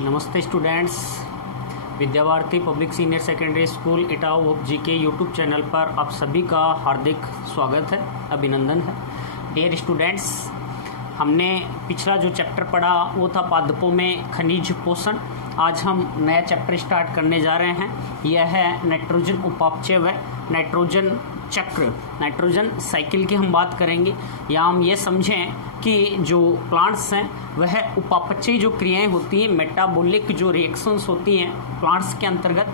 नमस्ते students. Vidyavarthi public senior secondary school Itau GK YouTube channel पर आप सभी का हार्दिक स्वागत है, अभिनंदन है। डियर स्टूडेंट्स, हमने पिछला जो चैप्टर पढ़ा वो था पादपों में खनिज पोषण। आज हम नया चैप्टर स्टार्ट करने जा रहे हैं। यह है नाइट्रोजन उपापचय व नाइट्रोजन चक्र, नाइट्रोजन साइकिल की हम बात करेंगे। या हम ये समझें कि जो प्लांट्स हैं वह उपापचयी जो क्रियाएं होती हैं, मेटाबॉलिक जो रिएक्शंस होती हैं प्लांट्स के अंतर्गत,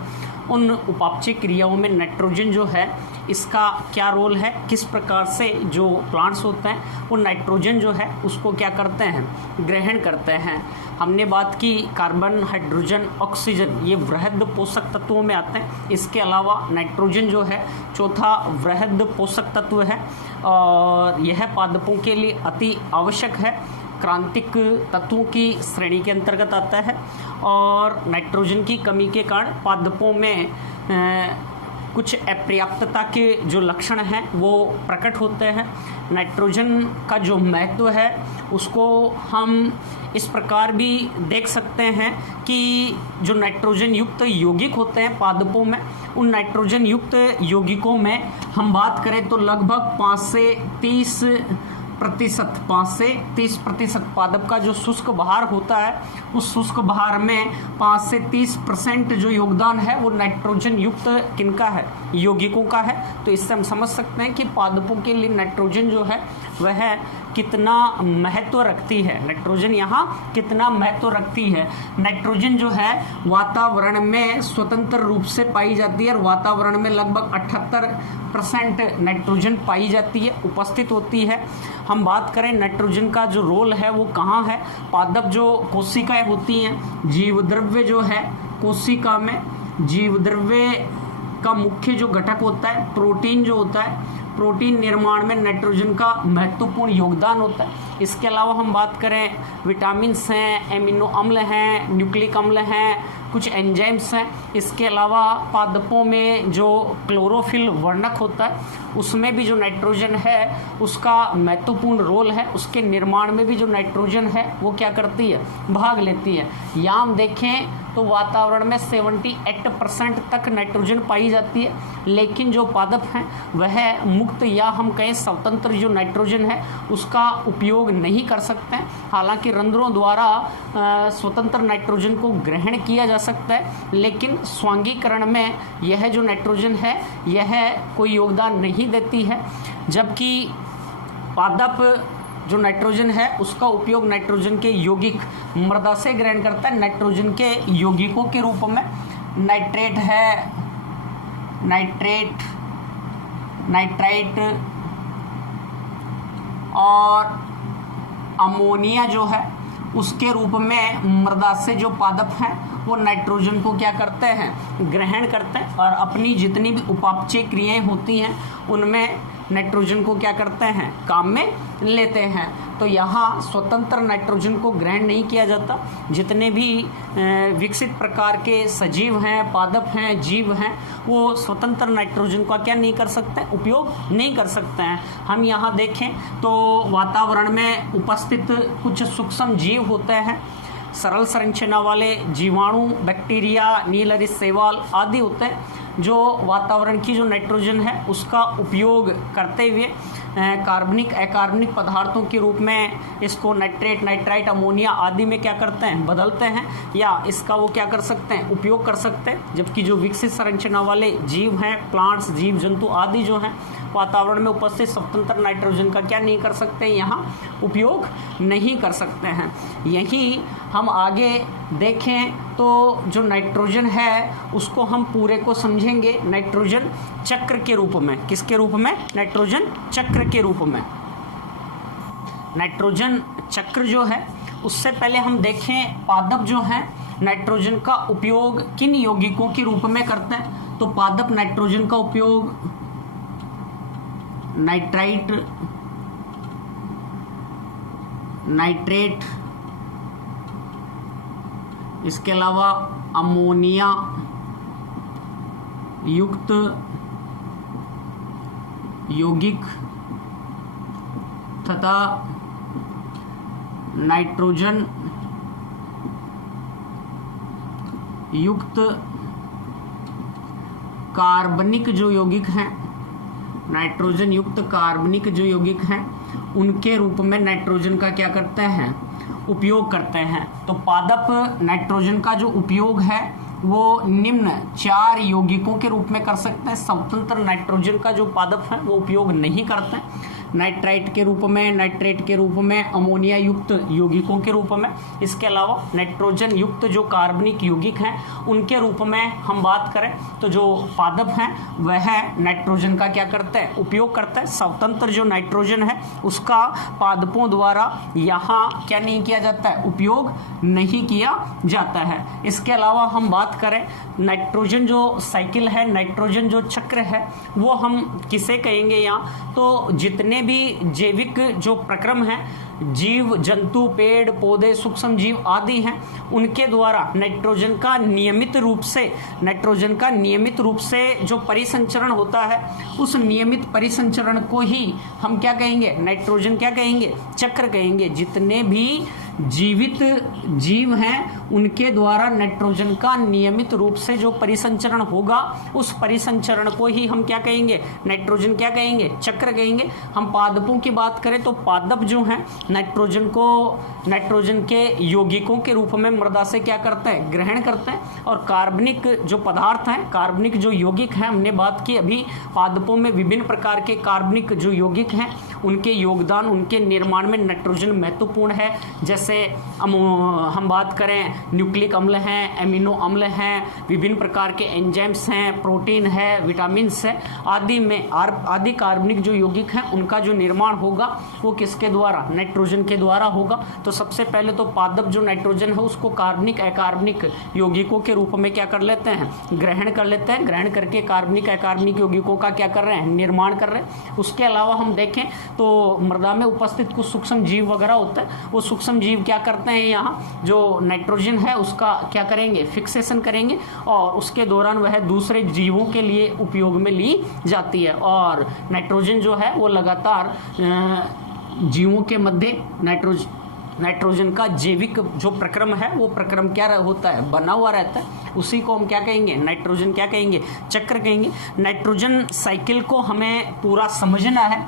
उन उपापचय क्रियाओं में नाइट्रोजन जो है इसका क्या रोल है, किस प्रकार से जो प्लांट्स होते हैं वो नाइट्रोजन जो है उसको क्या करते हैं, ग्रहण करते हैं। हमने बात की कार्बन, हाइड्रोजन, ऑक्सीजन, ये वृहद पोषक तत्वों में आते हैं। इसके अलावा नाइट्रोजन जो है चौथा वृहद पोषक तत्व है और यह पादपों के लिए अति आवश्यक है, क्रांतिक तत्वों की श्रेणी के अंतर्गत आता है। और नाइट्रोजन की कमी के कारण पादपों में कुछ अपर्याप्तता के जो लक्षण हैं वो प्रकट होते हैं। नाइट्रोजन का जो महत्व है उसको हम इस प्रकार भी देख सकते हैं कि जो नाइट्रोजन युक्त यौगिक होते हैं पादपों में, उन नाइट्रोजन युक्त यौगिकों में हम बात करें तो लगभग 5 से 30% पादप का जो शुष्क भार होता है, उस शुष्क भार में 5 से 30% जो योगदान है वो नाइट्रोजन युक्त किनका है, यौगिकों का है। तो इससे हम समझ सकते हैं कि पादपों के लिए नाइट्रोजन जो है वह कितना महत्व रखती है, नाइट्रोजन यहाँ कितना महत्व रखती है। नाइट्रोजन जो है वातावरण में स्वतंत्र रूप से पाई जाती है और वातावरण में लगभग 78% नाइट्रोजन पाई जाती है, उपस्थित होती है। हम बात करें नाइट्रोजन का जो रोल है वो कहाँ है। पादप जो कोशिकाएं होती हैं, जीव द्रव्य जो है कोशिका में, जीव द्रव्य का मुख्य जो घटक होता है प्रोटीन जो होता है, प्रोटीन निर्माण में नाइट्रोजन का महत्वपूर्ण योगदान होता है। इसके अलावा हम बात करें विटामिन्स हैं, एमिनो अम्ल हैं, न्यूक्लिक अम्ल हैं, कुछ एंजाइम्स हैं। इसके अलावा पादपों में जो क्लोरोफिल वर्णक होता है उसमें भी जो नाइट्रोजन है उसका महत्वपूर्ण रोल है। उसके निर्माण में भी जो नाइट्रोजन है वो क्या करती है, भाग लेती है। यहाँ हम देखें तो वातावरण में 78% तक नाइट्रोजन पाई जाती है, लेकिन जो पादप हैं वह मुक्त या हम कहें स्वतंत्र जो नाइट्रोजन है उसका उपयोग नहीं कर सकते हैं। हालांकि रंध्रों द्वारा स्वतंत्र नाइट्रोजन को ग्रहण किया जा सकता है, लेकिन स्वांगीकरण में यह जो नाइट्रोजन है यह कोई योगदान नहीं देती है। जबकि पादप जो नाइट्रोजन है उसका उपयोग नाइट्रोजन के यौगिक मृदा से ग्रहण करता है, नाइट्रोजन के यौगिकों के रूप में। नाइट्रेट है, नाइट्राइट और अमोनिया जो है उसके रूप में मृदा से जो पादप हैं वो नाइट्रोजन को क्या करते हैं, ग्रहण करते हैं और अपनी जितनी भी उपापचय क्रियाएं होती हैं उनमें नाइट्रोजन को क्या करते हैं, काम में लेते हैं। तो यहाँ स्वतंत्र नाइट्रोजन को ग्रहण नहीं किया जाता। जितने भी विकसित प्रकार के सजीव हैं, पादप हैं, जीव हैं, वो स्वतंत्र नाइट्रोजन का क्या नहीं कर सकते, उपयोग नहीं कर सकते हैं। हम यहाँ देखें तो वातावरण में उपस्थित कुछ सूक्ष्म जीव होते हैं, सरल संरचना वाले जीवाणु, बैक्टीरिया, नीलहरित शैवाल आदि होते हैं जो वातावरण की जो नाइट्रोजन है उसका उपयोग करते हुए कार्बनिक अकार्बनिक पदार्थों के रूप में इसको नाइट्रेट, नाइट्राइट, अमोनिया आदि में क्या करते हैं, बदलते हैं या इसका वो क्या कर सकते हैं, उपयोग कर सकते हैं। जबकि जो विकसित संरचना वाले जीव हैं, प्लांट्स, जीव जंतु आदि जो हैं, वातावरण में उपस्थित स्वतंत्र नाइट्रोजन का क्या नहीं कर सकते, यहाँ उपयोग नहीं कर सकते हैं। यही हम आगे देखें तो जो नाइट्रोजन है उसको हम पूरे को समझेंगे नाइट्रोजन चक्र के रूप में। किसके रूप में, नाइट्रोजन चक्र के रूप में। नाइट्रोजन चक्र जो है उससे पहले हम देखें पादप जो हैं नाइट्रोजन का उपयोग किन यौगिकों के रूप में करते हैं। तो पादप नाइट्रोजन का उपयोग नाइट्रेट, इसके अलावा अमोनिया युक्त यौगिक तथा नाइट्रोजन युक्त कार्बनिक जो यौगिक हैं, नाइट्रोजन युक्त कार्बनिक जो यौगिक हैं, उनके रूप में नाइट्रोजन का क्या करते हैं, उपयोग करते हैं। तो पादप नाइट्रोजन का जो उपयोग है वो निम्न 4 यौगिकों के रूप में कर सकते हैं। स्वतंत्र नाइट्रोजन का जो पादप है वो उपयोग नहीं करते हैं। नाइट्राइट के रूप में, नाइट्रेट के रूप में, अमोनिया युक्त यौगिकों के रूप में। इसके अलावा नाइट्रोजन युक्त जो कार्बनिक यौगिक हैं उनके रूप में हम बात करें तो जो पादप हैं वह नाइट्रोजन का क्या करते हैं, उपयोग करते हैं। स्वतंत्र जो नाइट्रोजन है उसका पादपों द्वारा यहाँ क्या नहीं किया जाता है, उपयोग नहीं किया जाता है। इसके अलावा हम बात करें नाइट्रोजन जो साइकिल है, नाइट्रोजन जो चक्र है, वो हम किसे कहेंगे यहाँ, तो जितने भी जैविक जो प्रक्रम है, जीव जंतु, पेड़ पौधे, सूक्ष्म जीव आदि हैं, उनके द्वारा नाइट्रोजन का नियमित रूप से जो परिसंचरण होता है, उस नियमित परिसंचरण को ही हम क्या कहेंगे, नाइट्रोजन क्या कहेंगे, चक्र कहेंगे। जितने भी जीवित जीव हैं उनके द्वारा नाइट्रोजन का नियमित रूप से जो परिसंचरण होगा, उस परिसंचरण को ही हम क्या कहेंगे, नाइट्रोजन क्या कहेंगे, चक्र कहेंगे। हम पादपों की बात करें तो पादप जो हैं नाइट्रोजन के यौगिकों के रूप में मृदा से क्या करते हैं, ग्रहण करते हैं। और कार्बनिक जो पदार्थ हैं, कार्बनिक जो यौगिक हैं, हमने बात की अभी पादपों में विभिन्न प्रकार के कार्बनिक जो यौगिक हैं उनके योगदान, उनके निर्माण में नाइट्रोजन महत्वपूर्ण है। जैसे हम बात करें न्यूक्लिक अम्ल हैं, एमिनो अम्ल हैं, विभिन्न प्रकार के एंजाइम्स हैं, प्रोटीन है, विटामिन्स है आदि में आदि कार्बनिक जो यौगिक हैं उनका जो निर्माण होगा वो किसके द्वारा, नाइट्रोजन के द्वारा होगा। तो सबसे पहले तो पादप जो नाइट्रोजन है उसको कार्बनिक अकार्बनिक यौगिकों के रूप में क्या कर लेते हैं, ग्रहण कर लेते हैं। ग्रहण करके कार्बनिक अकार्बनिक यौगिकों का क्या कर रहे हैं, निर्माण कर रहे हैं। उसके अलावा हम देखें तो मृदा में उपस्थित कुछ सूक्ष्म जीव वगैरह होते हैं, वो सूक्ष्म जीव क्या करते हैं, यहाँ जो नाइट्रोजन है उसका क्या करेंगे, फिक्सेशन करेंगे और उसके दौरान वह दूसरे जीवों के लिए उपयोग में ली जाती है। और नाइट्रोजन जो है वो लगातार जीवों के मध्य नाइट्रोजन का जैविक जो प्रक्रम है वो प्रक्रम क्या होता है, बना हुआ रहता है। उसी को हम क्या कहेंगे, नाइट्रोजन क्या कहेंगे, चक्र कहेंगे। नाइट्रोजन साइकिल को हमें पूरा समझना है,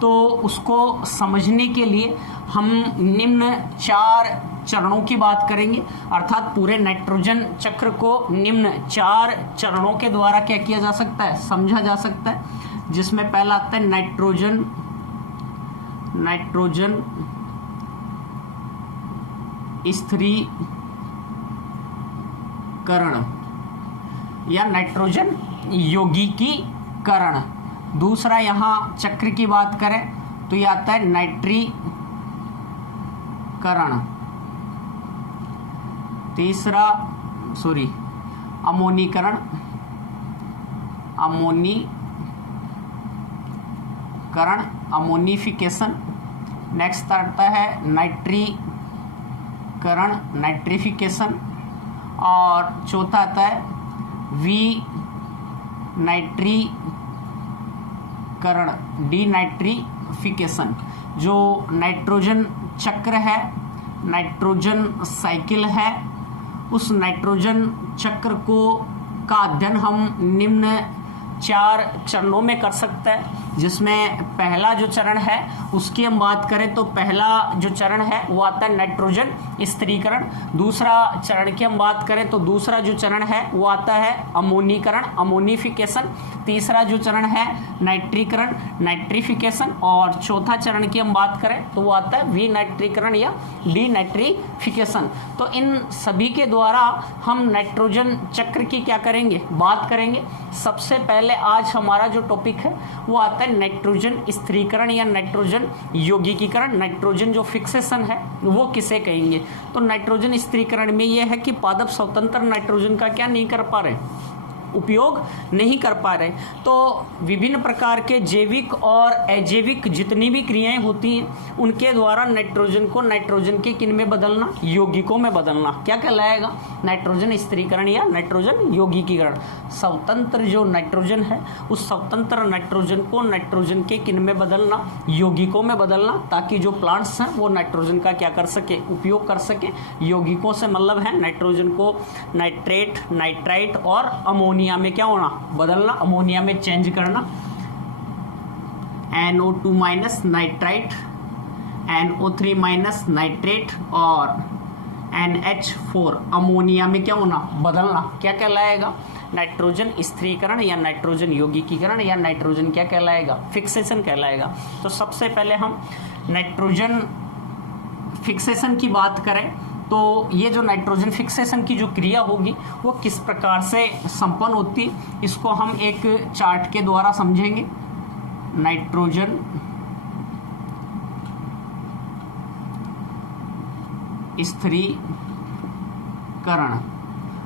तो उसको समझने के लिए हम निम्न 4 चरणों की बात करेंगे। अर्थात पूरे नाइट्रोजन चक्र को निम्न 4 चरणों के द्वारा क्या किया जा सकता है, समझा जा सकता है। जिसमें पहला आता है नाइट्रोजन स्थिरीकरण या नाइट्रोजन यौगिकीकरण। दूसरा यहाँ चक्र की बात करें तो यह आता है नाइट्रीकरण। तीसरा अमोनीकरण, अमोनिफिकेशन। नेक्स्ट आता है नाइट्रीकरण, नाइट्रिफिकेशन। और चौथा आता है विनाइट्रीकरण, डीनाइट्रिफिकेशन। जो नाइट्रोजन चक्र है, नाइट्रोजन साइकिल है, उस नाइट्रोजन चक्र का अध्ययन हम निम्न 4 चरणों में कर सकते हैं। जिसमें पहला जो चरण है उसकी हम बात करें तो पहला जो चरण है वो आता है नाइट्रोजन स्थिरीकरण। दूसरा चरण की हम बात करें तो दूसरा जो चरण है वो आता है अमोनीकरण, अमोनिफिकेशन। तीसरा जो चरण है नाइट्रीकरण, नाइट्रिफिकेशन। और चौथा चरण की हम बात करें तो वो आता है विनाइट्रीकरण या डीनाइट्रिफिकेशन। तो इन सभी के द्वारा हम नाइट्रोजन चक्र की क्या करेंगे, बात करेंगे। सबसे पहले आज हमारा जो टॉपिक है वो आता है नाइट्रोजन स्थिरीकरण या नाइट्रोजन यौगिकीकरण। नाइट्रोजन जो फिक्सेशन है वो किसे कहेंगे। तो नाइट्रोजन स्थिरीकरण में यह है कि पादप स्वतंत्र नाइट्रोजन का क्या नहीं कर पा रहे, उपयोग नहीं कर पा रहे। तो विभिन्न प्रकार के जैविक और अजैविक जितनी भी क्रियाएं होती हैं उनके द्वारा नाइट्रोजन को नाइट्रोजन के किन में बदलना, यौगिकों में बदलना, क्या कहलाएगा, नाइट्रोजन स्थिरीकरण या नाइट्रोजन यौगिकीकरण। स्वतंत्र जो नाइट्रोजन है उस स्वतंत्र नाइट्रोजन को नाइट्रोजन के किन में बदलना, यौगिकों में बदलना, ताकि जो प्लांट्स हैं वो नाइट्रोजन का क्या कर सके, उपयोग कर सके। यौगिकों से मतलब है नाइट्रोजन को नाइट्रेट, नाइट्राइट और अमोनिया में क्या होना, बदलना, अमोनिया में चेंज करना। NO2 minus nitrite, NO3 minus nitrate और NH4 अमोनिया में क्या होना, बदलना, क्या कहलाएगा, नाइट्रोजन स्थिरीकरण या नाइट्रोजन यौगिकीकरण या नाइट्रोजन क्या कहलाएगा, फिक्सेशन कहलाएगा। तो सबसे पहले हम नाइट्रोजन फिक्सेशन की बात करें तो ये जो नाइट्रोजन फिक्सेशन की जो क्रिया होगी वो किस प्रकार से संपन्न होती है, इसको हम एक चार्ट के द्वारा समझेंगे। नाइट्रोजन स्थिरीकरण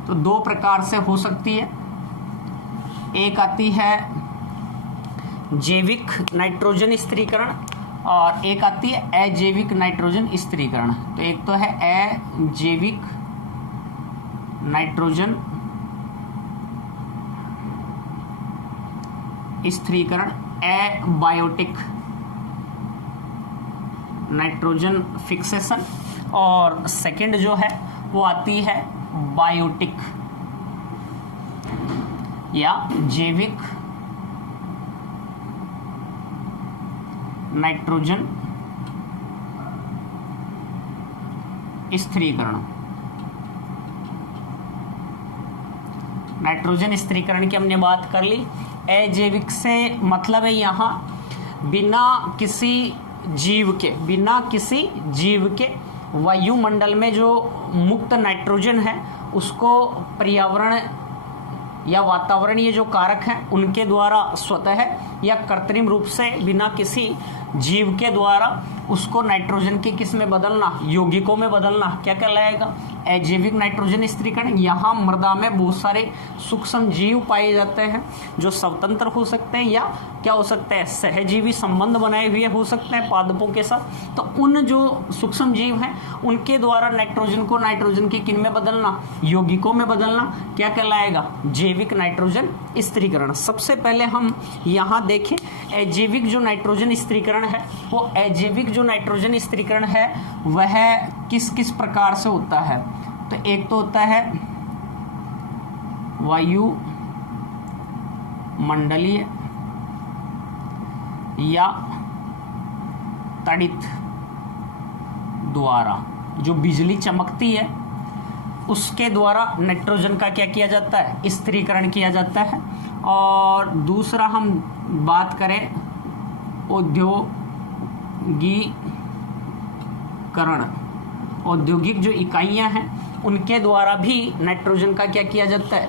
तो दो प्रकार से हो सकती है। एक आती है जैविक नाइट्रोजन स्थिरीकरण और एक आती है अजैविक नाइट्रोजन स्थिरीकरण। तो एक तो है अजैविक नाइट्रोजन स्थिरीकरण, एबायोटिक नाइट्रोजन फिक्सेशन, और सेकंड जो है वो आती है बायोटिक या जैविक नाइट्रोजन स्थिरीकरण। नाइट्रोजन स्थिरीकरण की हमने बात कर ली। अजैविक से मतलब है यहाँ बिना किसी जीव के वायुमंडल में जो मुक्त नाइट्रोजन है उसको पर्यावरण या वातावरणीय जो कारक हैं उनके द्वारा स्वतः या कृत्रिम रूप से बिना किसी जीव के द्वारा उसको नाइट्रोजन के किस में बदलना, यौगिकों में बदलना, क्या कहलाएगा, अजैविक नाइट्रोजन स्थिरीकरण। यहाँ मृदा में बहुत सारे सूक्ष्म जीव पाए जाते हैं जो स्वतंत्र हो सकते हैं या क्या हो सकते हैं, सहजीवी संबंध बनाए हुए हो सकते हैं पादपों के साथ। तो उन जो सूक्ष्म जीव हैं उनके द्वारा नाइट्रोजन को नाइट्रोजन के किन में बदलना, यौगिकों में बदलना, क्या कहलाएगा, जैविक नाइट्रोजन स्थिरीकरण। सबसे पहले हम यहाँ देखें अजैविक जो नाइट्रोजन स्थिरीकरण है वो अजैविक जो नाइट्रोजन स्थिरीकरण है वह किस किस प्रकार से होता है। तो एक तो होता है वायुमंडलीय या तड़ित द्वारा, जो बिजली चमकती है उसके द्वारा नाइट्रोजन का क्या किया जाता है, स्थिरीकरण किया जाता है। और दूसरा हम बात करें औद्योगिक जो इकाइयां हैं उनके द्वारा भी नाइट्रोजन का क्या किया जाता है,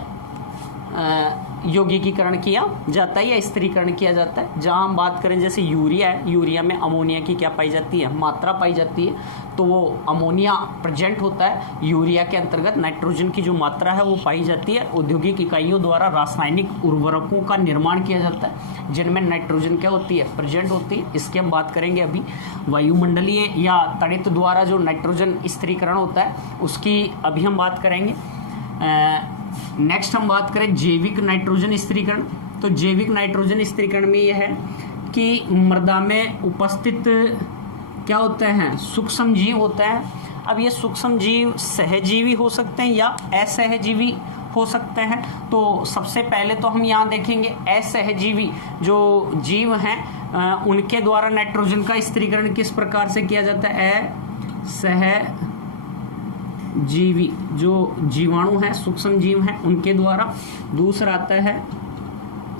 यौगिकीकरण किया जाता है या स्थिरीकरण किया जाता है। जहां हम बात करें जैसे यूरिया है, यूरिया में अमोनिया की क्या पाई जाती है, मात्रा पाई जाती है, तो वो अमोनिया प्रेजेंट होता है, यूरिया के अंतर्गत नाइट्रोजन की जो मात्रा है वो पाई जाती है। औद्योगिक इकाइयों द्वारा रासायनिक उर्वरकों का निर्माण किया जाता है जिनमें नाइट्रोजन क्या होती है, प्रेजेंट होती है। इसके हम बात करेंगे अभी। वायुमंडलीय या तड़ित द्वारा जो नाइट्रोजन स्थिरीकरण होता है उसकी अभी हम बात करेंगे। नेक्स्ट हम बात करें जैविक नाइट्रोजन स्थिरीकरण। तो जैविक नाइट्रोजन स्थिरीकरण में यह है कि मृदा में उपस्थित क्या होते हैं, सूक्ष्म जीव होते हैं। अब ये सूक्ष्म जीव सहजीवी हो सकते हैं या असहजीवी हो सकते हैं। तो सबसे पहले तो हम यहाँ देखेंगे असहजीवी जो जीव हैं उनके द्वारा नाइट्रोजन का स्थिरीकरण किस प्रकार से किया जाता है, असहजीवी जो जीवाणु हैं, सूक्ष्म जीव हैं उनके द्वारा। दूसरा आता है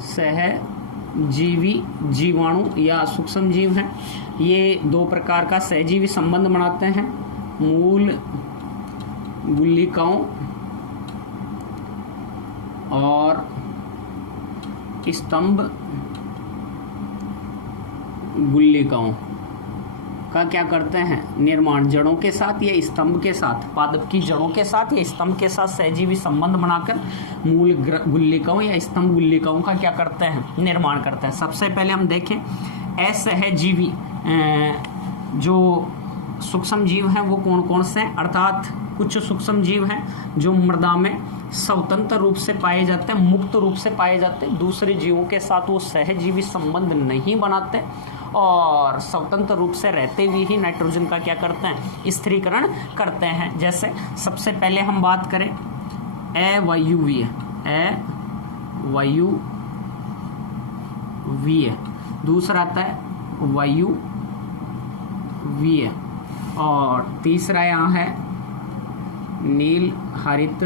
सहजीवी जीवाणु या सूक्ष्म जीव हैं, ये दो प्रकार का सहजीवी संबंध बनाते हैं, मूल गुल्लिकाओं और स्तंभ गुल्लिकाओं का क्या करते हैं निर्माण जड़ों के साथ या स्तंभ के साथ, पादप की जड़ों के साथ या स्तंभ के साथ सहजीवी संबंध बनाकर मूल गुल्लिकाओं या स्तंभ गुल्लिकाओं का क्या करते हैं निर्माण करते हैं। सबसे पहले हम देखें असहजीवी जो सूक्ष्म जीव हैं वो कौन कौन से हैं, अर्थात कुछ सूक्ष्म जीव हैं जो मृदा में स्वतंत्र रूप से पाए जाते हैं, मुक्त रूप से पाए जाते हैं, दूसरे जीवों के साथ वो सहजीवी संबंध नहीं बनाते और स्वतंत्र रूप से रहते हुए ही नाइट्रोजन का क्या करते हैं स्थिरीकरण करते हैं। जैसे सबसे पहले हम बात करें अवायुवीय, अवायुवीय, दूसरा आता है वायुवीय और तीसरा यहाँ है नील हरित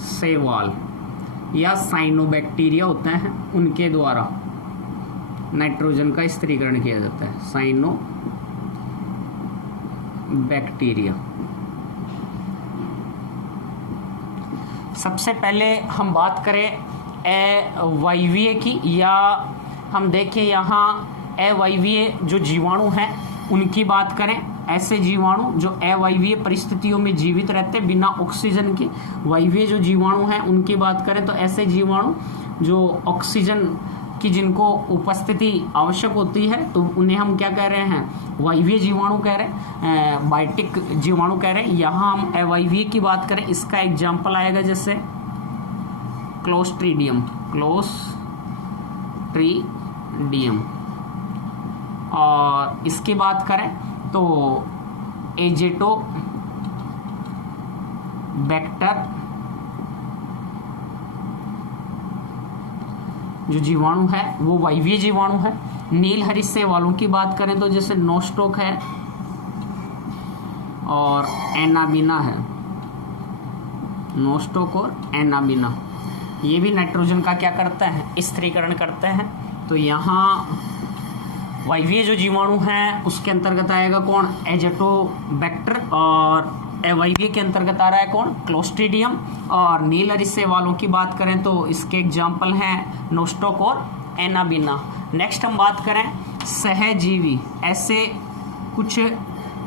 शैवाल या साइनोबैक्टीरिया होते हैं, उनके द्वारा नाइट्रोजन का स्थिरीकरण किया जाता है। साइनोबैक्टीरिया। सबसे पहले हम बात करें अवायवीय की, या हम देखें यहाँ अवायवीय जो जीवाणु हैं उनकी बात करें। ऐसे जीवाणु जो अवायवीय परिस्थितियों में जीवित रहते हैं बिना ऑक्सीजन के, वायवीय जो जीवाणु हैं उनकी बात करें तो ऐसे जीवाणु जो ऑक्सीजन की जिनको उपस्थिति आवश्यक होती है तो उन्हें हम क्या कह रहे हैं वायवीय जीवाणु कह रहे हैं, बायोटिक जीवाणु कह रहे हैं। यहाँ हम अवायवीय की बात करें, इसका एग्जाम्पल आएगा जैसे क्लोस्ट्रीडियम, और इसकी बात करें तो एजेटोबैक्टर जो जीवाणु है वो वायवीय जीवाणु है। नील हरित शैवालों की बात करें तो जैसे नोस्टोक है और एनाबिना है, नोस्टोक और एनाबिना, ये भी नाइट्रोजन का क्या करते हैं स्थिरीकरण करते हैं। तो यहाँ वायवीय जो जीवाणु हैं उसके अंतर्गत आएगा कौन एजेटोबैक्टर, और अवायवीय के अंतर्गत आ रहा है कौन क्लोस्ट्रीडियम। और नील हरित शैवालों की बात करें तो इसके एग्जाम्पल हैं नोस्टोक और एनाबिना। नेक्स्ट हम बात करें सहजीवी, ऐसे कुछ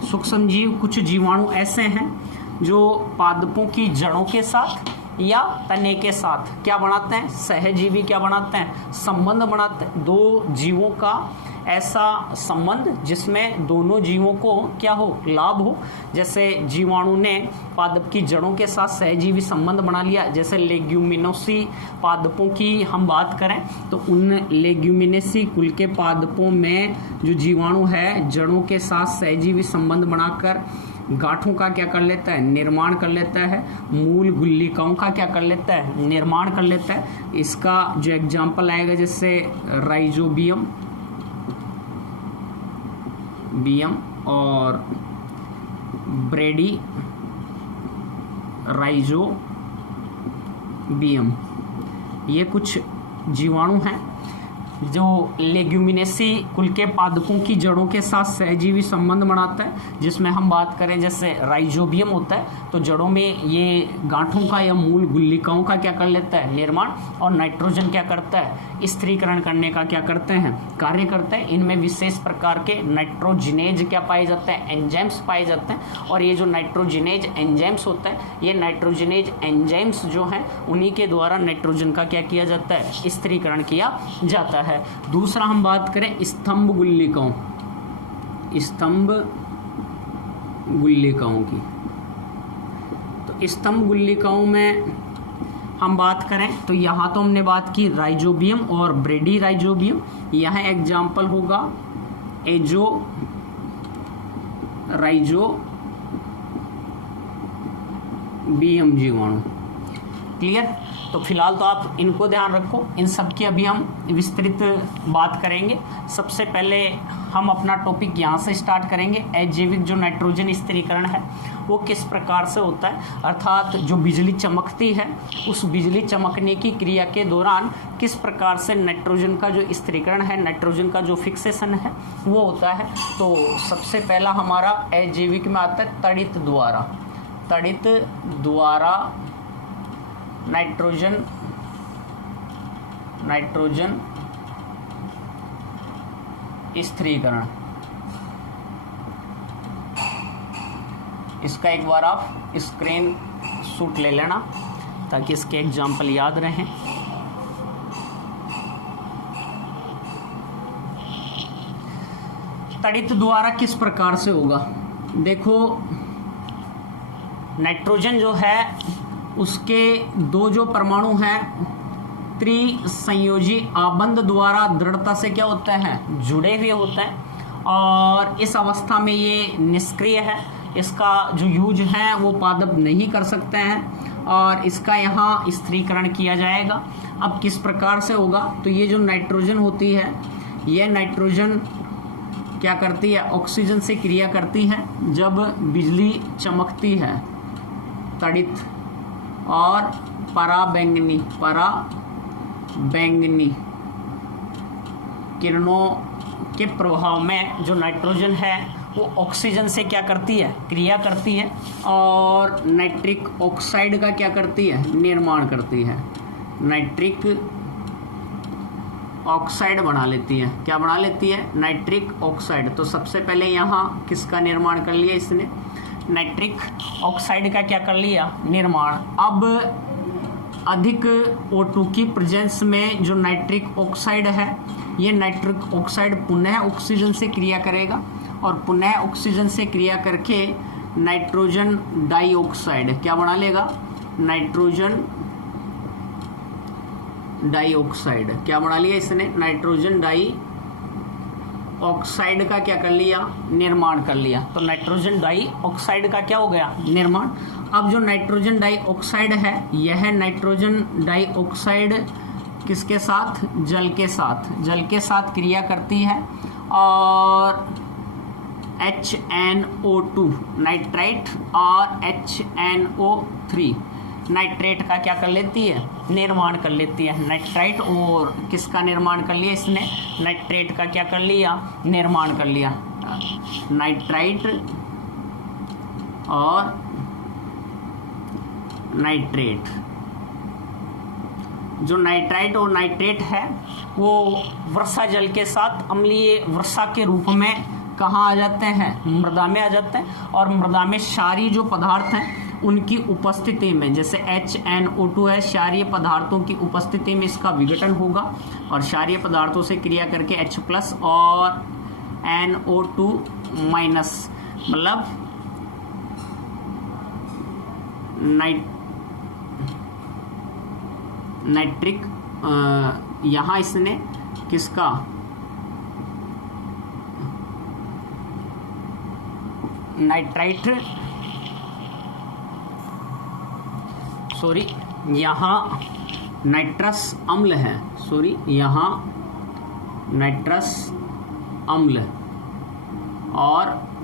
सूक्ष्म जीव, कुछ जीवाणु ऐसे हैं जो पादपों की जड़ों के साथ या तने के साथ क्या बनाते हैं सहजीवी, क्या बनाते हैं संबंध बनाते हैं। दो जीवों का ऐसा संबंध जिसमें दोनों जीवों को क्या हो लाभ हो। जैसे जीवाणु ने पादप की जड़ों के साथ सहजीवी संबंध बना लिया, जैसे लेग्यूमिनोसी पादपों की हम बात करें तो उन लेग्यूमिनेसी कुल के पादपों में जो जीवाणु है जड़ों के साथ सहजीवी संबंध बनाकर गांठों का क्या कर लेता है निर्माण कर लेता है, मूल गुल्लिकाओं का क्या कर लेता है निर्माण कर लेता है। इसका जो एग्जाम्पल आएगा जैसे राइजोबियम और ब्रेडी राइजोबियम, ये कुछ जीवाणु हैं जो लेग्यूमिनेसी कुल के पादपों की जड़ों के साथ सहजीवी संबंध बनाता है। जिसमें हम बात करें जैसे राइजोबियम होता है तो जड़ों में ये गांठों का या मूल गुल्लिकाओं का क्या कर लेता है निर्माण, और नाइट्रोजन क्या करता है स्थिरीकरण करने का क्या करते हैं कार्य करते हैं। इनमें विशेष प्रकार के नाइट्रोजिनेज क्या पाए जाते हैं एंजाइम्स पाए जाते हैं, और ये जो नाइट्रोजिनेज एंजाइम्स होता है ये नाइट्रोजिनेज एंजाइम्स जो हैं उन्हीं के द्वारा नाइट्रोजन का क्या किया जाता है स्थिरीकरण किया जाता है। दूसरा हम बात करें स्तंभ गुल्लिकाओं की, तो स्तंभ गुल्लिकाओं में हम बात करें तो यहाँ तो हमने बात की राइजोबियम और ब्रेडी राइजोबियम, यहाँ एग्जाम्पल होगा राइजोबियम जीवाणु। क्लियर? तो फिलहाल तो आप इनको ध्यान रखो, इन सब की अभी हम विस्तृत बात करेंगे। सबसे पहले हम अपना टॉपिक यहाँ से स्टार्ट करेंगे। अजैविक जो नाइट्रोजन स्थिरीकरण है वो किस प्रकार से होता है, अर्थात जो बिजली चमकती है उस बिजली चमकने की क्रिया के दौरान किस प्रकार से नाइट्रोजन का जो स्थिरीकरण है, नाइट्रोजन का जो फिक्सेशन है वो होता है। तो सबसे पहला हमारा अजैविक में आता है तड़ित द्वारा नाइट्रोजन स्थिरीकरण। इसका एक बार आप स्क्रीन शॉट ले लेना ताकि इसके एग्जाम्पल याद रहें। तड़ित द्वारा किस प्रकार से होगा? देखो, नाइट्रोजन जो है उसके दो जो परमाणु हैं त्रिसंयोजी आबंध द्वारा दृढ़ता से क्या होता है, जुड़े हुए होते हैं और इस अवस्था में ये निष्क्रिय है। इसका जो यूज है वो पादप नहीं कर सकते हैं और इसका यहाँ स्थिरीकरण किया जाएगा। अब किस प्रकार से होगा? तो ये जो नाइट्रोजन होती है, यह नाइट्रोजन क्या करती है, ऑक्सीजन से क्रिया करती है। जब बिजली चमकती है तड़ित और पराबैंगनी किरणों के प्रभाव में जो नाइट्रोजन है वो ऑक्सीजन से क्या करती है, क्रिया करती है और नाइट्रिक ऑक्साइड का क्या करती है, निर्माण करती है। नाइट्रिक ऑक्साइड बना लेती है। क्या बना लेती है? Nitric oxide. तो सबसे पहले यहाँ किसका निर्माण कर लिया इसने? नाइट्रिक ऑक्साइड का क्या कर लिया, निर्माण। अब अधिक O2 की प्रेजेंस में जो नाइट्रिक ऑक्साइड है, ये नाइट्रिक ऑक्साइड पुनः ऑक्सीजन से क्रिया करेगा और पुनः ऑक्सीजन से क्रिया करके नाइट्रोजन डाइऑक्साइड क्या बना लेगा, नाइट्रोजन डाइऑक्साइड। क्या बना लिया इसने? नाइट्रोजन डाइऑक्साइड का क्या कर लिया, निर्माण कर लिया। तो नाइट्रोजन डाइऑक्साइड का क्या हो गया, निर्माण। अब जो नाइट्रोजन डाइऑक्साइड है, यह नाइट्रोजन डाइऑक्साइड किसके साथ, जल के साथ क्रिया करती है और HNO2 नाइट्राइट और HNO3 नाइट्रेट का क्या कर लेती है, निर्माण कर लेती है। नाइट्राइट और किसका निर्माण कर लिया इसने, नाइट्रेट का क्या कर लिया, निर्माण कर लिया। नाइट्राइट और नाइट्रेट, जो नाइट्राइट और नाइट्रेट है वो वर्षा जल के साथ अम्लीय वर्षा के रूप में कहाँ आ जाते हैं, मृदा में आ जाते हैं और मृदा में क्षारीय जो पदार्थ हैं उनकी उपस्थिति में, जैसे HNO2 है, क्षारीय पदार्थों की उपस्थिति में इसका विघटन होगा और क्षारीय पदार्थों से क्रिया करके H+ और NO2- मतलब नाइट्रिक, यहाँ इसने किसका, नाइट्राइट, सॉरी यहाँ नाइट्रस अम्ल है, यहाँ नाइट्रस अम्ल और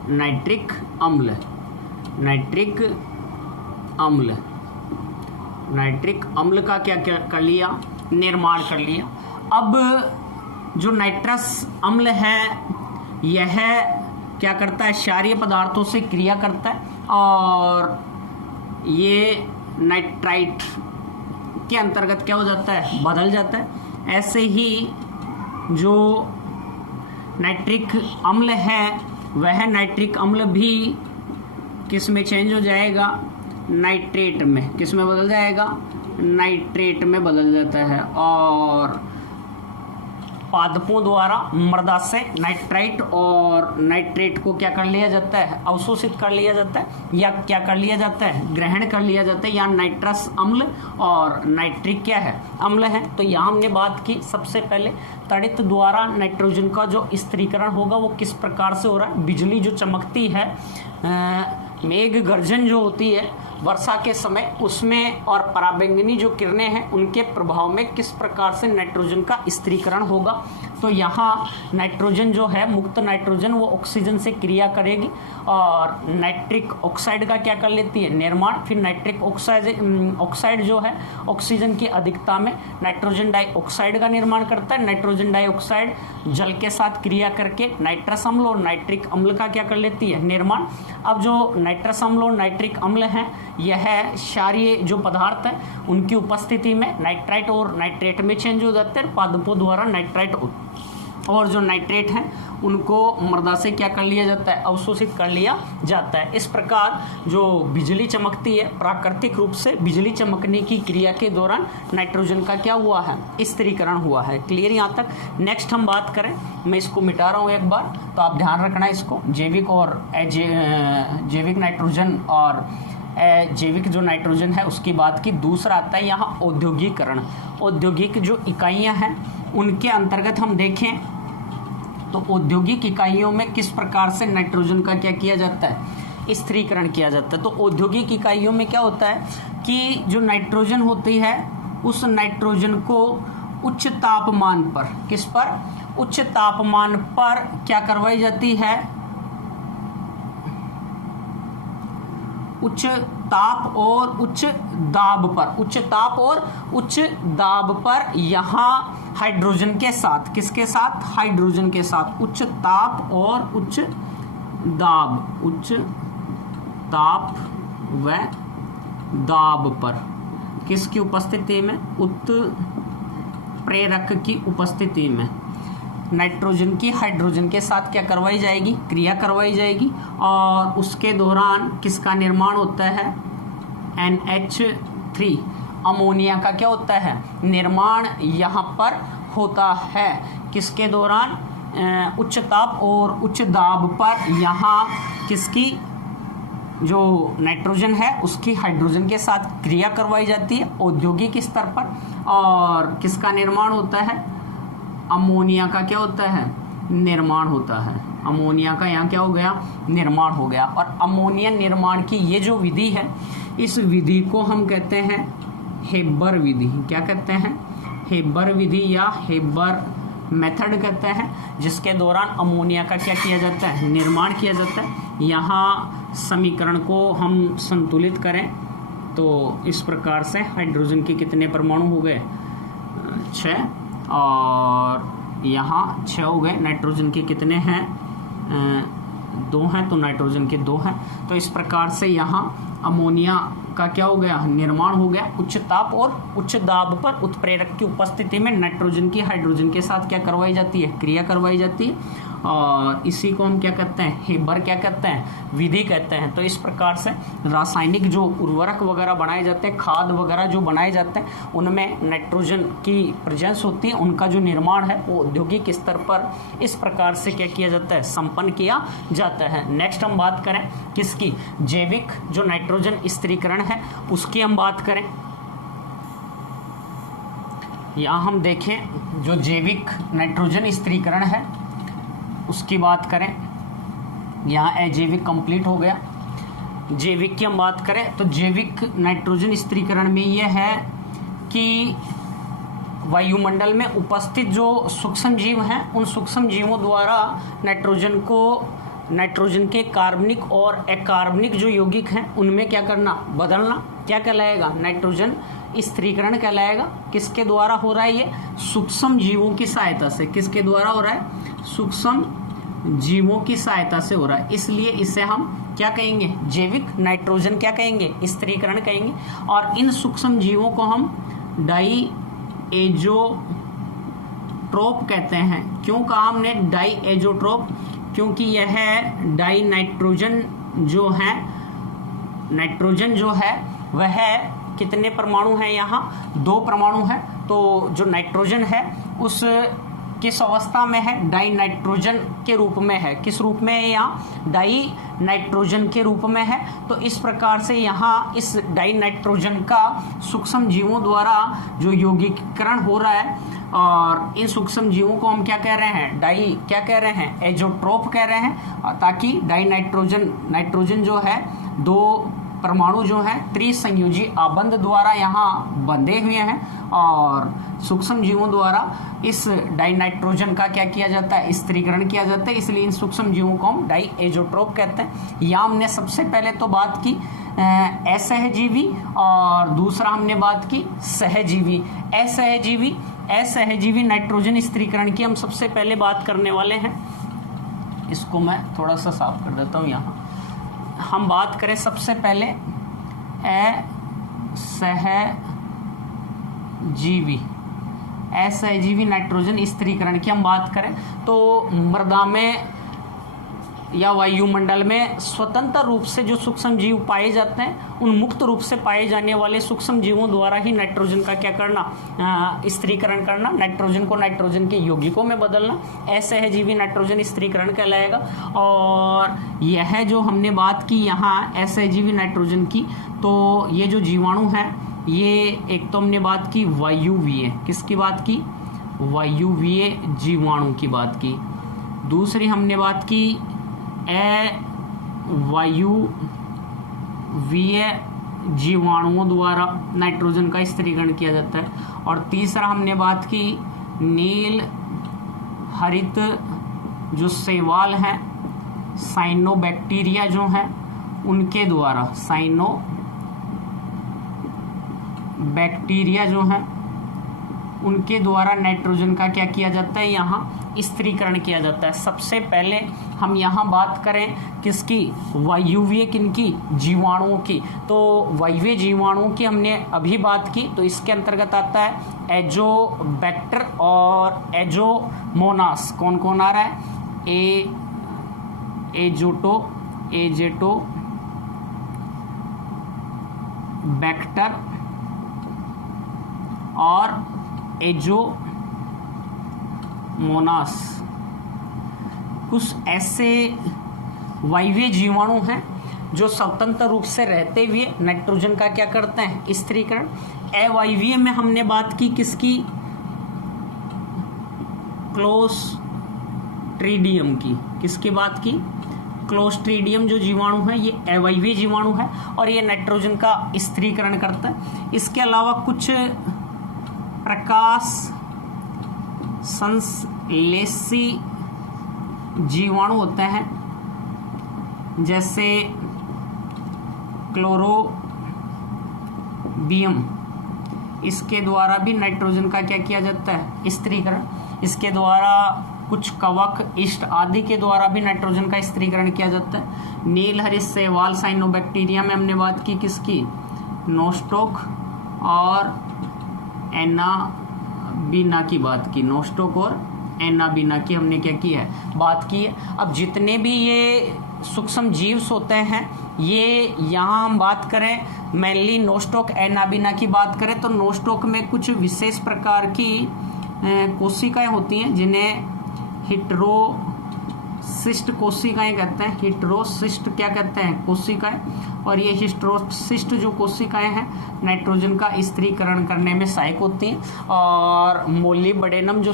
नाइट्रिक अम्ल का क्या कर लिया, निर्माण कर लिया। अब जो नाइट्रस अम्ल है यह क्या करता है, क्षारीय पदार्थों से क्रिया करता है और ये नाइट्राइट के अंतर्गत क्या हो जाता है, बदल जाता है। ऐसे ही जो नाइट्रिक अम्ल है वह नाइट्रिक अम्ल भी किस में चेंज हो जाएगा, नाइट्रेट में। किस में बदल जाएगा, नाइट्रेट में बदल जाता है और पादपों द्वारा मृदा से नाइट्राइट और नाइट्रेट को क्या कर लिया जाता है, अवशोषित कर लिया जाता है या क्या कर लिया जाता है, ग्रहण कर लिया जाता है। यहाँ नाइट्रस अम्ल और नाइट्रिक क्या है, अम्ल है। तो यहाँ हमने बात की सबसे पहले तड़ित द्वारा नाइट्रोजन का जो स्थिरीकरण होगा वो किस प्रकार से हो रहा है। बिजली जो चमकती है, मेघ गर्जन जो होती है वर्षा के समय, उसमें और पराबैंगनी जो किरणें हैं उनके प्रभाव में किस प्रकार से नाइट्रोजन का स्थिरीकरण होगा। तो यहाँ नाइट्रोजन जो है, मुक्त नाइट्रोजन, वो ऑक्सीजन से क्रिया करेगी और नाइट्रिक ऑक्साइड का क्या कर लेती है, निर्माण। फिर नाइट्रिक ऑक्साइड जो है ऑक्सीजन की अधिकता में नाइट्रोजन डाइऑक्साइड का निर्माण करता है। नाइट्रोजन डाइऑक्साइड जल के साथ क्रिया करके नाइट्रस अम्ल और नाइट्रिक अम्ल का क्या कर लेती है, निर्माण। अब जो नाइट्रस अम्ल और नाइट्रिक अम्ल हैं यह क्षारीय जो पदार्थ है उनकी उपस्थिति में नाइट्राइट और नाइट्रेट में चेंज हो जाते हैं। पादपों द्वारा नाइट्राइट और जो नाइट्रेट हैं उनको मृदा से क्या कर लिया जाता है, अवशोषित कर लिया जाता है। इस प्रकार जो बिजली चमकती है, प्राकृतिक रूप से बिजली चमकने की क्रिया के दौरान नाइट्रोजन का क्या हुआ है, स्थिरीकरण हुआ है। क्लियर यहाँ तक। नेक्स्ट हम बात करें, मैं इसको मिटा रहा हूँ एक बार, तो आप ध्यान रखना इसको, जैविक और जैविक नाइट्रोजन और जैविक जो नाइट्रोजन है उसकी बात की। दूसरा आता है यहाँ औद्योगिकरण। औद्योगिक जो इकाइयाँ हैं उनके अंतर्गत हम देखें तो औद्योगिक इकाइयों में किस प्रकार से नाइट्रोजन का क्या किया जाता है, स्थिरीकरण किया जाता है। तो औद्योगिक इकाइयों में क्या होता है कि जो नाइट्रोजन होती है उस नाइट्रोजन को उच्च तापमान पर, किस पर, उच्च तापमान पर क्या करवाई जाती है, उच्च ताप और उच्च दाब पर, उच्च ताप और उच्च दाब पर यहाँ हाइड्रोजन के साथ, किसके साथ, हाइड्रोजन के साथ, उच्च ताप और उच्च दाब, उच्च ताप व दाब पर किसकी उपस्थिति में, उत्प्रेरक की उपस्थिति में नाइट्रोजन की हाइड्रोजन के साथ क्या करवाई जाएगी, क्रिया करवाई जाएगी, और उसके दौरान किसका निर्माण होता है, NH3 अमोनिया का क्या होता है, निर्माण यहाँ पर होता है। किसके दौरान, उच्च ताप और उच्च दाब पर यहाँ किसकी, जो नाइट्रोजन है उसकी हाइड्रोजन के साथ क्रिया करवाई जाती है औद्योगिक स्तर पर, और किसका निर्माण होता है, अमोनिया का क्या होता है, निर्माण होता है। अमोनिया का यहाँ क्या हो गया, निर्माण हो गया। और अमोनिया निर्माण की ये जो विधि है, इस विधि को हम कहते हैं हेबर विधि। क्या कहते हैं, हेबर विधि या हेबर मेथड कहते हैं, जिसके दौरान अमोनिया का क्या किया जाता है, निर्माण किया जाता है। यहाँ समीकरण को हम संतुलित करें तो इस प्रकार से हाइड्रोजन के कितने परमाणु हो गए, 6, और यहाँ 6 हो गए। नाइट्रोजन के कितने हैं, 2 हैं, तो नाइट्रोजन के 2 हैं। तो इस प्रकार से यहाँ अमोनिया का क्या हो गया, निर्माण हो गया। उच्च ताप और उच्च दाब पर उत्प्रेरक की उपस्थिति में नाइट्रोजन की हाइड्रोजन के साथ क्या करवाई जाती है, क्रिया करवाई जाती है, और इसी को हम क्या कहते हैं, हेबर क्या कहते हैं, विधि कहते हैं। तो इस प्रकार से रासायनिक जो उर्वरक वगैरह बनाए जाते हैं, खाद वगैरह जो बनाए जाते हैं, उनमें नाइट्रोजन की प्रेजेंस होती है, उनका जो निर्माण है वो औद्योगिक स्तर पर इस प्रकार से क्या किया जाता है, संपन्न किया जाता है। नेक्स्ट हम बात करें किसकी, जैविक जो नाइट्रोजन स्थिरीकरण है उसकी हम बात करें। यहाँ हम देखें जो जैविक नाइट्रोजन स्थिरीकरण है उसकी बात करें, यहाँ अजैविक कंप्लीट हो गया। जैविक की हम बात करें तो जैविक नाइट्रोजन स्थिरीकरण में यह है कि वायुमंडल में उपस्थित जो सूक्ष्म जीव हैं उन सूक्ष्म जीवों द्वारा नाइट्रोजन के कार्बनिक और अकार्बनिक जो यौगिक हैं उनमें क्या करना, बदलना, क्या कहलाएगा, नाइट्रोजन स्थिरीकरण कहलाएगा। किसके द्वारा हो रहा है ये, सूक्ष्म जीवों की सहायता से। किसके द्वारा हो रहा है, सूक्ष्म जीवों की सहायता से हो रहा है, इसलिए इसे हम क्या कहेंगे, जैविक नाइट्रोजन क्या कहेंगे, स्थिरीकरण कहेंगे। और इन सूक्ष्म जीवों को हम डाई एजोट्रोप कहते हैं। क्यों कहा हमने डाई एजोट्रोप, क्योंकि यह डाई नाइट्रोजन जो है, नाइट्रोजन जो है वह कितने परमाणु हैं, यहाँ 2 परमाणु हैं। तो जो नाइट्रोजन है उस किस अवस्था में है, डाई नाइट्रोजन के रूप में है। किस रूप में है, यहाँ डाई नाइट्रोजन के रूप में है। तो इस प्रकार से यहाँ इस डाई नाइट्रोजन का सूक्ष्म जीवों द्वारा जो यौगिकीकरण हो रहा है, और इन सूक्ष्म जीवों को हम क्या कह रहे हैं, डाई क्या कह रहे हैं, एजोट्रोप कह रहे हैं, ताकि डाई नाइट्रोजन जो है 2 परमाणु जो हैं त्रिसंयोजी आबंध द्वारा यहाँ बंधे हुए हैं, और सूक्ष्म जीवों द्वारा इस डाइनाइट्रोजन का क्या किया जाता है, स्थिरीकरण किया जाता है। इसलिए इन सूक्ष्म जीवों को हम डाई एजोट्रोप कहते हैं। यहाँ हमने सबसे पहले तो बात की असहजीवी, और दूसरा हमने बात की सहजीवी। असहजीवी नाइट्रोजन स्थिरीकरण की हम सबसे पहले बात करने वाले हैं। इसको मैं थोड़ा सा साफ कर देता हूँ। यहाँ हम बात करें सबसे पहले असहजीवी नाइट्रोजन स्थिरीकरण की हम बात करें तो मृदा में या वायुमंडल में स्वतंत्र रूप से जो सूक्ष्म जीव पाए जाते हैं उन मुक्त रूप से पाए जाने वाले सूक्ष्म जीवों द्वारा ही नाइट्रोजन का क्या करना, स्थिरीकरण करना, नाइट्रोजन को नाइट्रोजन के यौगिकों में बदलना, असहजीवी नाइट्रोजन स्थिरीकरण कहलाएगा। और यह जो हमने बात की यहाँ असहजीवी नाइट्रोजन की, तो ये जो जीवाणु है ये एक तो हमने बात की वायुवीय, किसकी बात की, वायुवीय जीवाणु की बात की। दूसरी हमने बात की वायुवीय जीवाणुओं द्वारा नाइट्रोजन का स्थिरीकरण किया जाता है। और तीसरा हमने बात की नील हरित जो शैवाल हैं, साइनोबैक्टीरिया जो हैं उनके द्वारा, साइनोबैक्टीरिया जो हैं उनके द्वारा नाइट्रोजन का क्या किया जाता है, यहाँ स्थिरीकरण किया जाता है। सबसे पहले हम यहाँ बात करें किसकी, वायुवीय किनकी, जीवाणुओं की। तो वायुवीय जीवाणुओं की हमने अभी बात की, तो इसके अंतर्गत आता है एजोबैक्टर और एजोमोनास। कौन कौन आ रहा है, एजेटो बैक्टर और एजोमोनास। कुछ ऐसे वायुवीय जीवाणु हैं जो स्वतंत्र रूप से रहते हुए नाइट्रोजन का क्या करते हैं, स्थिरीकरण। अवायुवीय में हमने बात की किसकी, क्लोस्ट्रीडियम की। किसकी बात की, क्लोस्ट्रीडियम जो जीवाणु है ये अवायुवीय जीवाणु है और ये नाइट्रोजन का स्थिरीकरण करता है। इसके अलावा कुछ प्रकाश संश्लेषी जीवाणु होते हैं जैसे क्लोरोबियम, इसके द्वारा भी नाइट्रोजन का क्या किया जाता है, स्थिरीकरण। इसके द्वारा कुछ कवक, इष्ट आदि के द्वारा भी नाइट्रोजन का स्थिरीकरण किया जाता है। नील हरित शैवाल साइनोबैक्टीरिया में हमने बात की किसकी, नोस्टोक और एनाबीना की बात की, नोस्टोक और एनाबीना की हमने क्या की है, बात की है। अब जितने भी ये सूक्ष्म जीव होते हैं ये यहाँ हम बात करें मेनली नोस्टोक एनाबीना की बात करें तो नोस्टोक में कुछ विशेष प्रकार की कोशिकाएं होती हैं जिन्हें हिट्रोसिस्ट कोशिकाएं कहते हैं। हिट्रोसिस्ट क्या कहते हैं, कोशिकाएं। और ये हिट्रोसिस्ट जो कोशिकाएं हैं नाइट्रोजन का स्थिरीकरण करने में सहायक होती हैं। और मोलिब्डेनम जो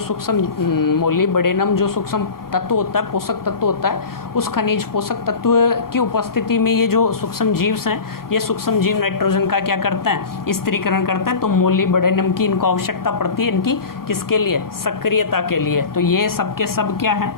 सूक्ष्म तत्व होता है, पोषक तत्व होता है, उस खनिज पोषक तत्व की उपस्थिति में ये जो सूक्ष्म जीव हैं ये सूक्ष्म जीव नाइट्रोजन का क्या करते हैं, स्थिरीकरण करते हैं। तो मोलिब्डेनम की इनको आवश्यकता पड़ती है, इनकी किसके लिए, सक्रियता के लिए। तो ये सबके सब क्या है,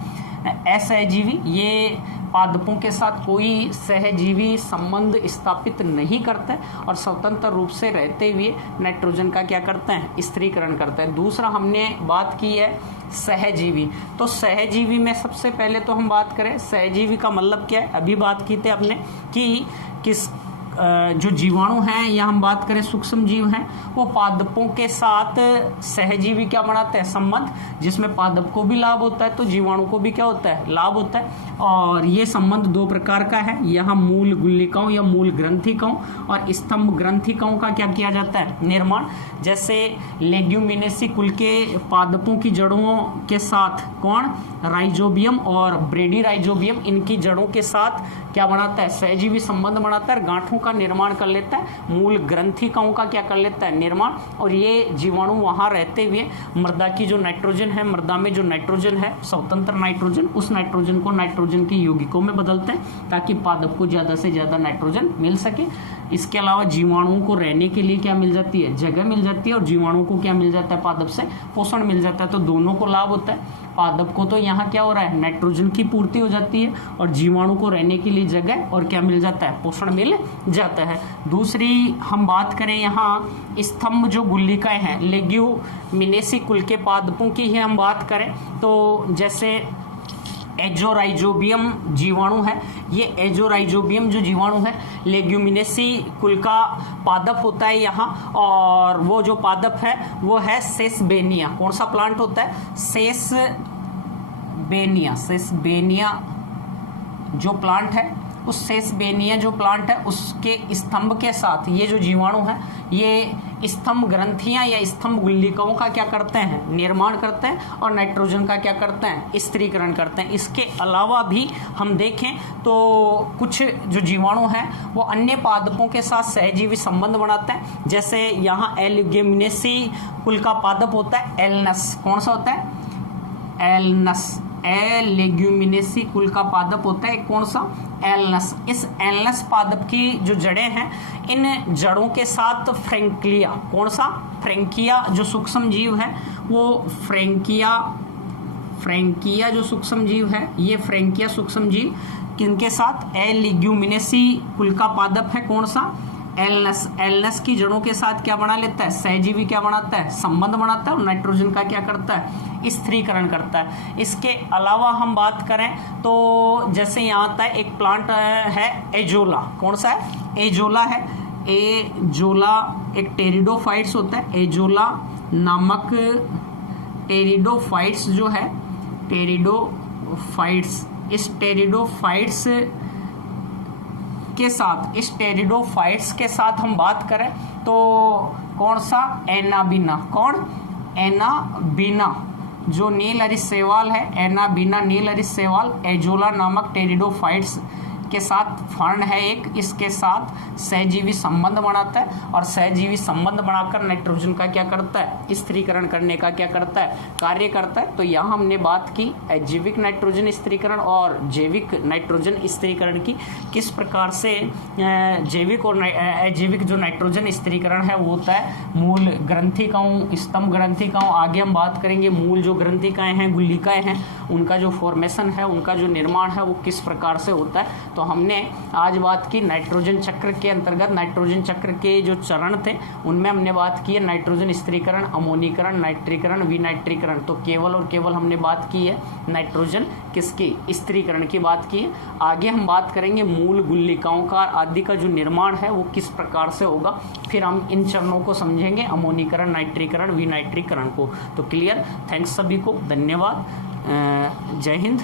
असहजीवी। ये पादपों के साथ कोई सहजीवी संबंध स्थापित नहीं करते और स्वतंत्र रूप से रहते हुए नाइट्रोजन का क्या करते हैं, स्थिरीकरण करते हैं। दूसरा हमने बात की है सहजीवी। तो सहजीवी में सबसे पहले तो हम बात करें सहजीवी का मतलब क्या है, अभी बात की थी आपने कि किस जो जीवाणु हैं या हम बात करें सूक्ष्म जीव हैं वो पादपों के साथ सहजीवी क्या बनाते हैं, संबंध, जिसमें पादप को भी लाभ होता है तो जीवाणु को भी क्या होता है, लाभ होता है। और ये संबंध दो प्रकार का है, यहाँ मूल गुल्लिकाओं या मूल ग्रंथिकाओं और स्तंभ ग्रंथिकाओं का क्या किया जाता है, निर्माण। जैसे लेग्यूमिनेसी कुल के पादपों की जड़ों के साथ कौन, राइजोबियम और ब्रेडी राइजोबियम, इनकी जड़ों के साथ क्या बनाता है, सहजीवी संबंध बनाता है, गांठों का निर्माण कर लेता है, मूल ग्रंथिकाओं का क्या कर लेता है, निर्माण। और ये जीवाणु वहां रहते हुए मृदा की जो नाइट्रोजन है, मृदा में जो नाइट्रोजन है स्वतंत्र नाइट्रोजन, उस नाइट्रोजन को नाइट्रोजन की यौगिकों में बदलते हैं ताकि पादप को ज्यादा से ज्यादा नाइट्रोजन मिल सके। इसके अलावा जीवाणुओं को रहने के लिए क्या मिल जाती है, जगह मिल जाती है, और जीवाणुओं को क्या मिल जाता है, पादप से पोषण मिल जाता है। तो दोनों को लाभ होता है, पादप को तो यहाँ क्या हो रहा है, नाइट्रोजन की पूर्ति हो जाती है, और जीवाणु को रहने के लिए जगह और क्या मिल जाता है, पोषण मिल जाता है। दूसरी हम बात करें यहाँ स्तंभ जो गुल्लिकाएं हैं, लेग्यूमिनेसी कुल के पादपों की ही हम बात करें तो जैसे एजोराइजोबियम जीवाणु है। ये एजोराइजोबियम जो जीवाणु है लेग्यूमिनेसी कुल का पादप होता है यहाँ, और वो जो पादप है वो है सेसबेनिया। कौन सा प्लांट होता है? सेसबेनिया। सेसबेनिया जो प्लांट है, उस सेसबेनिया जो प्लांट है उसके स्तंभ के साथ ये जो जीवाणु है ये स्तंभ ग्रंथियां या स्तंभ गुल्लिकाओं का क्या करते हैं? निर्माण करते हैं, और नाइट्रोजन का क्या करते हैं? स्थिरीकरण करते हैं। इसके अलावा भी हम देखें तो कुछ जो जीवाणु हैं वो अन्य पादपों के साथ सहजीवी संबंध बनाते हैं। जैसे यहाँ एलिगेमिनेसी कुल का पादप होता है एलनस। कौन सा होता है? एलनस। लेग्यूमिनेसी कुल का पादप होता है कौन सा? एलनस। इस एलनस पादप की जो जड़ें हैं, इन जड़ों के साथ फ्रेंकिया। कौन सा? फ्रेंकिया जो सूक्ष्म जीव है वो फ्रेंकिया जो सूक्ष्म जीव है, ये फ्रेंकिया सूक्ष्म जीव किनके साथ? लेग्यूमिनेसी कुल का पादप है कौन सा? एलनस। एलनस की जड़ों के साथ क्या बना लेता है? सहजीवी क्या बनाता है? संबंध बनाता है, और नाइट्रोजन का क्या करता है? स्थिरीकरण करता है। इसके अलावा हम बात करें तो जैसे यहाँ आता है एक प्लांट है एजोला। कौन सा है? एजोला है। एजोला एक टेरिडोफाइट्स होता है। एजोला नामक टेरिडोफाइट्स जो है, टेरिडोफाइट्स, इस टेरिडोफाइट्स के साथ, इस टेरिडोफाइट्स के साथ हम बात करें तो कौन सा? एनाबीना। कौन? एनाबीना जो नील अरिसेवाल है, एनाबीना नील अरिसेवाल एजोला नामक टेरिडोफाइट्स के साथ फर्न है एक, इसके साथ सहजीवी संबंध बनाता है, और सहजीवी संबंध बनाकर नाइट्रोजन का क्या करता है? स्थिरीकरण करने का क्या करता है? कार्य करता है। तो यहाँ हमने बात की अजैविक नाइट्रोजन स्थिरीकरण और जैविक नाइट्रोजन स्थिरीकरण की। किस प्रकार से जैविक और अजैविक जो नाइट्रोजन स्थिरीकरण है वो होता है मूल ग्रंथिकाओं, स्तंभ ग्रंथिकाओं, आगे हम बात करेंगे मूल जो ग्रंथिकाएं हैं, गुल्लिकाएं हैं, उनका जो फॉर्मेशन है, उनका जो निर्माण है वो किस प्रकार से होता है। तो हमने आज बात की नाइट्रोजन चक्र के अंतर्गत, नाइट्रोजन चक्र के जो चरण थे उनमें हमने बात की है नाइट्रोजन स्थिरीकरण, अमोनीकरण, नाइट्रीकरण, विनाइट्रीकरण। तो केवल और केवल हमने बात की है नाइट्रोजन किसकी? स्थिरीकरण की बात की है। आगे हम बात करेंगे मूल गुल्लिकाओं का आदि का जो निर्माण है वो किस प्रकार से होगा, फिर हम इन चरणों को समझेंगे, अमोनीकरण, नाइट्रीकरण, विनाइट्रीकरण को। तो क्लियर? थैंक्स सभी को, धन्यवाद, जय हिंद।